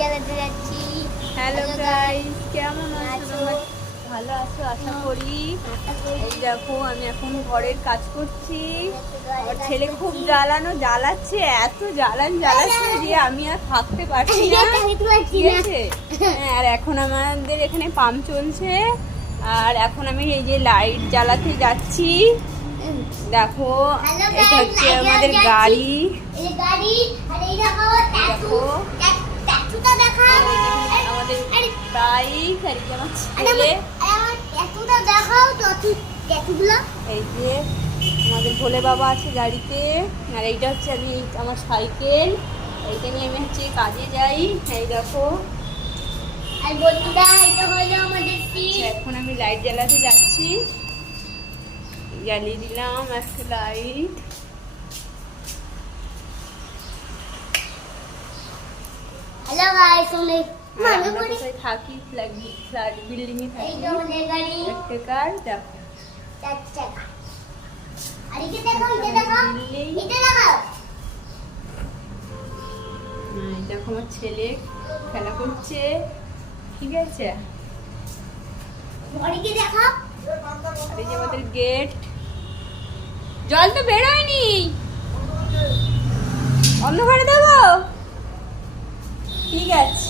জ্বালাতে যাচ্ছি। Hello guys, কেমন আছো? ভালো আছো আশা করি। এই দেখো আমি এখন ঘরের কাজ করছি। আমার ছেলে খুব জ্বালাচ্ছে, এত জ্বালাচ্ছে যে আমি আর থাকতে পারছি না, ঠিক আছে? হ্যাঁ, আর এখন আমাদের এখানে পাম্প চলছে, আর এখন আমি এই যে লাইট জ্বালাতে যাচ্ছি। দেখো এটা হচ্ছে আমাদের গাড়ি। দেখো আমাদের বাইক, আর এই যে আমার ছেলে। এই যে আমাদের ভোলে বাবা আছে গাড়িতে, আর এইটা হচ্ছে আমার সাইকেল। এইটা নিয়ে আমি হচ্ছে কাজে যাই। এই দেখো এখন আমি লাইট জ্বালাতে যাচ্ছি। জ্বালিয়ে দিলাম একটা লাইট। হ্যালো গাইস, আমরা কোথায় থাকি? ফ্ল্যাট বিল্ডিং এ থাকি। একটা কার দেখো দেখো আমার ছেলে খেলা করছে, ঠিক আছে? আর এই যে আমাদের গেট। জল তো বেরোয়নি, অন্ধকারে দেবো, ঠিক আছে?